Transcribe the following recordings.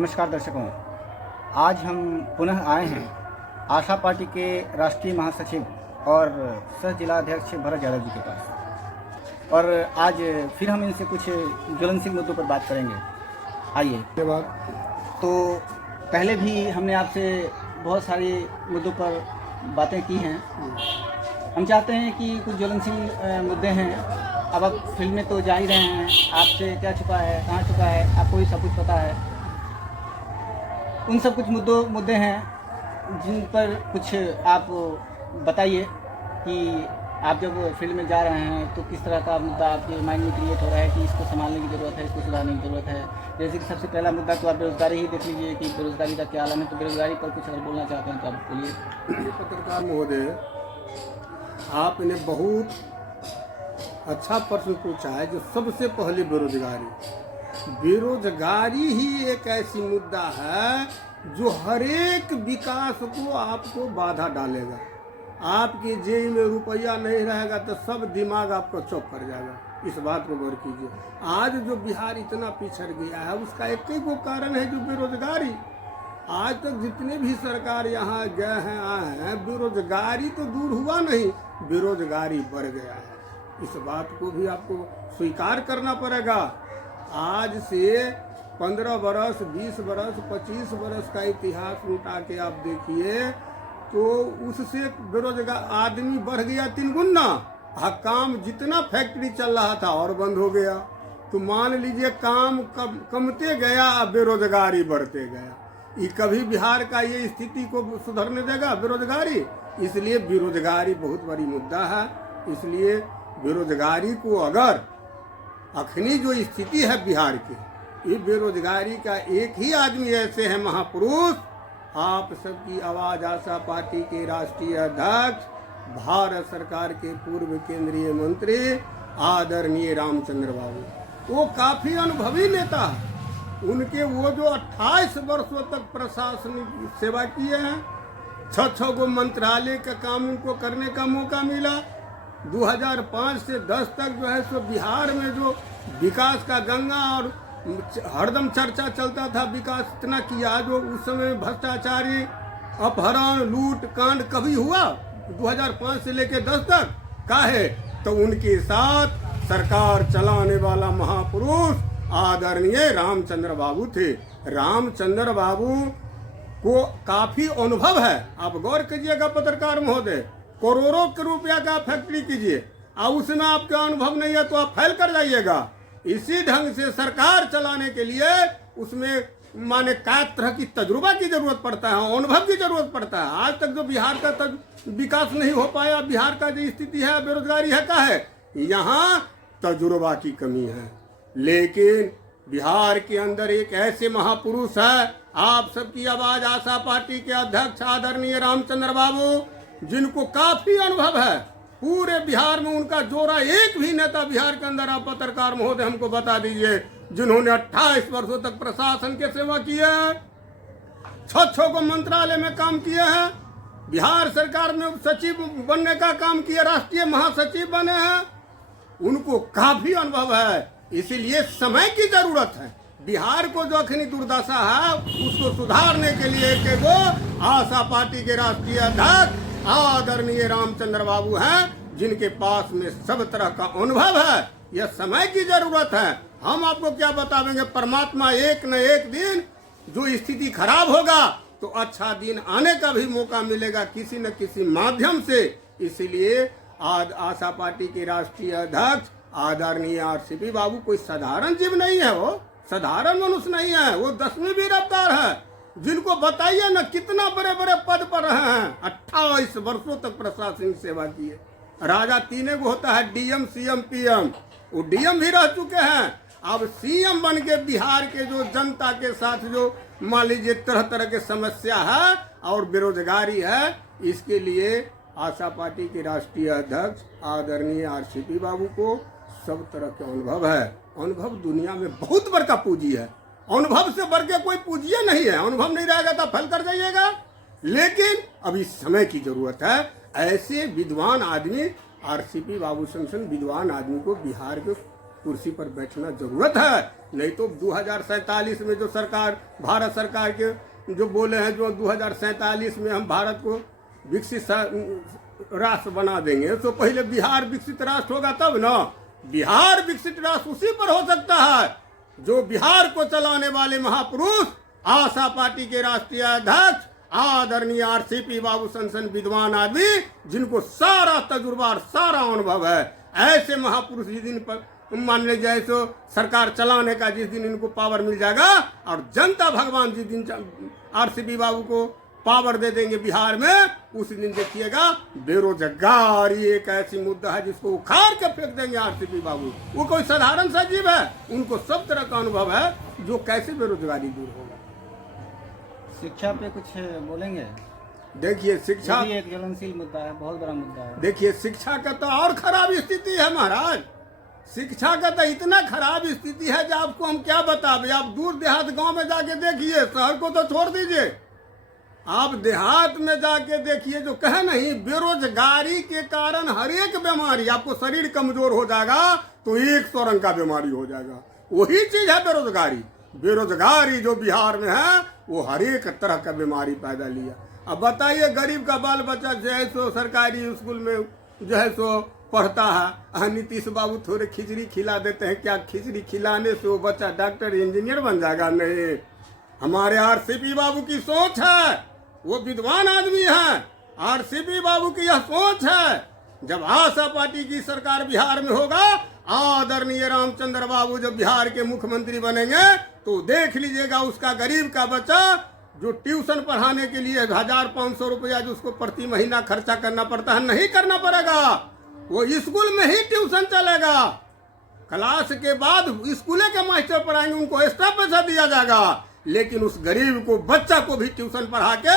नमस्कार दर्शकों, आज हम पुनः आए हैं आशा पार्टी के राष्ट्रीय महासचिव और सह जिला अध्यक्ष भरत यादव जी के पास और आज फिर हम इनसे कुछ ज्वलनशील मुद्दों पर बात करेंगे। आइए। धन्यवाद। तो पहले भी हमने आपसे बहुत सारे मुद्दों पर बातें की हैं। हम चाहते हैं कि कुछ ज्वलनशील मुद्दे हैं। अब आप फील्ड में तो जा ही रहे हैं, आपसे क्या छुपा है, कहाँ छुपा है, आपको भी सब कुछ पता है। उन सब कुछ मुद्दे हैं जिन पर कुछ आप बताइए कि आप जब फील्ड में जा रहे हैं तो किस तरह का मुद्दा आपके माइंड में क्रिएट हो रहा है कि इसको संभालने की ज़रूरत है, इसको सुधारने की ज़रूरत है। जैसे कि सबसे पहला मुद्दा तो आप बेरोज़गारी ही देख लीजिए कि बेरोज़गारी का क्या आलम है। तो बेरोज़गारी पर कुछ अगर बोलना चाहते हैं तो आप बोलिए। पत्रकार महोदय, आपने बहुत अच्छा प्रश्न पूछा है। जो सबसे पहले बेरोजगारी ही एक ऐसी मुद्दा है जो हर एक विकास को आपको बाधा डालेगा। आपके जेब में रुपया नहीं रहेगा तो सब दिमाग आपका चौक कर जाएगा। इस बात को गौर कीजिए। आज जो बिहार इतना पिछड़ गया है उसका एक ही वो कारण है, जो बेरोजगारी। आज तक जितने भी सरकार यहाँ गए हैं आए हैं, बेरोजगारी तो दूर हुआ नहीं, बेरोजगारी बढ़ गया है। इस बात को भी आपको स्वीकार करना पड़ेगा। आज से 15 बरस, 20 बरस, 25 बरस का इतिहास उठा के आप देखिए तो उससे बेरोजगार आदमी बढ़ गया 3 गुना। काम जितना फैक्ट्री चल रहा था और बंद हो गया। तो मान लीजिए काम कमते गया, बेरोजगारी बढ़ते गया। ये कभी बिहार का ये स्थिति को सुधरने देगा बेरोजगारी? इसलिए बेरोजगारी बहुत बड़ी मुद्दा है। इसलिए बेरोजगारी को अगर अखनी जो स्थिति है बिहार की, ये बेरोजगारी का एक ही आदमी ऐसे है महापुरुष, आप सबकी आवाज आशा पार्टी के राष्ट्रीय अध्यक्ष, भारत सरकार के पूर्व केंद्रीय मंत्री आदरणीय रामचंद्र बाबू। वो काफी अनुभवी नेता है। उनके वो जो 28 वर्षों तक प्रशासनिक सेवा किए हैं, 6 गो मंत्रालय का काम उनको करने का मौका मिला। 2005 से 10 तक जो है सो बिहार में जो विकास का गंगा और हरदम चर्चा चलता था, विकास इतना किया। जो उस समय भ्रष्टाचारी, अपहरण, लूट कांड कभी हुआ 2005 से लेकर 10 तक काहे? तो उनके साथ सरकार चलाने वाला महापुरुष आदरणीय रामचंद्र बाबू थे। रामचंद्र बाबू को काफी अनुभव है। आप गौर कीजिएगा पत्रकार महोदय, करोड़ों के रुपया का फैक्ट्री कीजिए और उसमें आपका अनुभव नहीं है तो आप फेल कर जाइएगा। इसी ढंग से सरकार चलाने के लिए उसमें माने कई तरह की तजुर्बा की जरूरत पड़ता है, अनुभव की जरूरत पड़ता है। आज तक जो बिहार का विकास नहीं हो पाया, बिहार का जो स्थिति है बेरोजगारी है, का है यहाँ तजुर्बा की कमी है। लेकिन बिहार के अंदर एक ऐसे महापुरुष है, आप सबकी आवाज आशा पार्टी के अध्यक्ष आदरणीय रामचंद्र बाबू, जिनको काफी अनुभव है। पूरे बिहार में उनका जोड़ा एक भी नेता बिहार के अंदर, आप पत्रकार महोदय हमको बता दीजिए, जिन्होंने 28 वर्षों तक प्रशासन की सेवा की है, 6 को मंत्रालय में काम किए हैं, बिहार सरकार में सचिव बनने का काम किया, राष्ट्रीय महासचिव बने हैं। उनको काफी अनुभव है। इसीलिए समय की जरूरत है। बिहार को जो अखनी दुर्दशा है उसको सुधारने के लिए एक आशा पार्टी के राष्ट्रीय अध्यक्ष आदरणीय रामचंद्र बाबू हैं, जिनके पास में सब तरह का अनुभव है। यह समय की जरूरत है। हम आपको क्या बतावेंगे, परमात्मा एक न एक दिन जो स्थिति खराब होगा तो अच्छा दिन आने का भी मौका मिलेगा किसी न किसी माध्यम से। इसलिए आज आशा पार्टी के राष्ट्रीय अध्यक्ष आदरणीय आरसीपी बाबू कोई साधारण जीव नहीं है, वो साधारण मनुष्य नहीं है, वो 10वीं भी रफ्तार है। जिनको बताइए ना कितना बड़े बड़े पद पर रहे हैं, 28 वर्षों तक प्रशासनिक सेवा किए। राजा 3 गो होता है, डीएम, सीएम, पीएम। वो डीएम भी रह चुके हैं। अब सीएम बन के बिहार के जो जनता के साथ जो मान लीजिए तरह तरह के समस्या है और बेरोजगारी है, इसके लिए आशा पार्टी के राष्ट्रीय अध्यक्ष आदरणीय आरसीपी बाबू को सब तरह के अनुभव है। अनुभव दुनिया में बहुत बड़का पूंजी है। अनुभव से बढ़ के कोई पूंजी नहीं है। अनुभव नहीं रहेगा तो फेल कर जाइएगा। लेकिन अभी समय की जरूरत है। ऐसे विद्वान आदमी, आरसीपी बाबू संसन विद्वान आदमी को बिहार के कुर्सी पर बैठना जरूरत है। नहीं तो 2047 में जो सरकार, भारत सरकार के जो बोले हैं, जो 2047 में हम भारत को विकसित राष्ट्र बना देंगे, तो पहले बिहार विकसित राष्ट्र होगा तब ना। बिहार विकसित राष्ट्र उसी पर हो सकता है जो बिहार को चलाने वाले महापुरुष, आशा पार्टी के राष्ट्रीय अध्यक्ष आदरणीय आरसीपी बाबू सन विद्वान आदमी, जिनको सारा तजुर्बा और सारा अनुभव है। ऐसे महापुरुष जिस दिन पर मान लीजिए जाए तो सरकार चलाने का जिस दिन इनको पावर मिल जाएगा, और जनता भगवान जिस दिन आरसीपी बाबू को पावर दे देंगे बिहार में, उस दिन देखिएगा बेरोजगारी एक ऐसी मुद्दा है जिसको उखाड़ के फेंक देंगे आरसीपी बाबू। वो कोई साधारण सा जीव है, उनको सब तरह का अनुभव है जो कैसे बेरोजगारी दूर होगा। शिक्षा पे कुछ बोलेंगे? देखिए शिक्षा ये भी एक ज्वलनशील मुद्दा है, बहुत बड़ा मुद्दा है। देखिए शिक्षा का तो और खराब स्थिति है महाराज। शिक्षा का तो इतना खराब स्थिति है जो आपको हम क्या बतावे। आप दूर देहात गांव में जाके देखिए, शहर को तो छोड़ दीजिए, आप देहात में जाके देखिए, जो कहे नहीं बेरोजगारी के कारण हर एक बीमारी, आपको शरीर कमजोर हो जाएगा तो 100 रंग का बीमारी हो जाएगा। वही चीज है बेरोजगारी। बेरोजगारी जो बिहार में है वो हर एक तरह का बीमारी पैदा लिया। अब बताइए गरीब का बाल बच्चा जो है सो सरकारी स्कूल में जो है सो पढ़ता है, नीतीश बाबू थोड़े खिचड़ी खिला देते हैं, क्या खिचड़ी खिलाने से वो बच्चा डॉक्टर इंजीनियर बन जाएगा? नहीं। हमारे आरसीपी बाबू की सोच है, वो विद्वान आदमी है, आरसीपी बाबू की यह सोच है। जब आशा पार्टी की सरकार बिहार में होगा, आदरणीय रामचंद्र बाबू जब बिहार के मुख्यमंत्री बनेंगे, तो देख लीजिएगा उसका गरीब का बच्चा जो ट्यूशन पढ़ाने के लिए 1500 रुपया जो उसको प्रति महीना खर्चा करना पड़ता है, नहीं करना पड़ेगा। वो स्कूल में ही ट्यूशन चलेगा। क्लास के बाद स्कूल के मास्टर पढ़ाएंगे, उनको एक्स्ट्रा पैसा दिया जाएगा। लेकिन उस गरीब को बच्चा को भी ट्यूशन पढ़ा के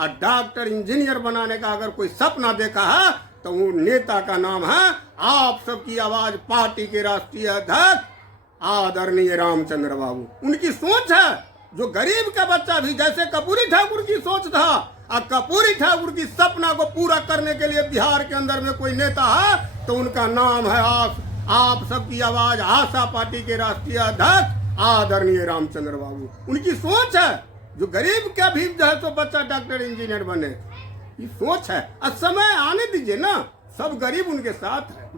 और डॉक्टर इंजीनियर बनाने का अगर कोई सपना देखा है तो वो नेता का नाम है आप सबकी आवाज पार्टी के राष्ट्रीय अध्यक्ष आदरणीय रामचंद्र बाबू। उनकी सोच है जो गरीब का बच्चा भी, जैसे कर्पूरी ठाकुर की सोच था, और कर्पूरी ठाकुर की सपना को पूरा करने के लिए बिहार के अंदर में कोई नेता है तो उनका नाम है आप सबकी आवाज आशा पार्टी के राष्ट्रीय अध्यक्ष आदरणीय रामचंद्र बाबू। उनकी सोच है जो गरीब का भी जो है तो बच्चा डॉक्टर इंजीनियर बने, ये सोच है। अब समय आने दीजिए ना, सब गरीब उनके साथ है।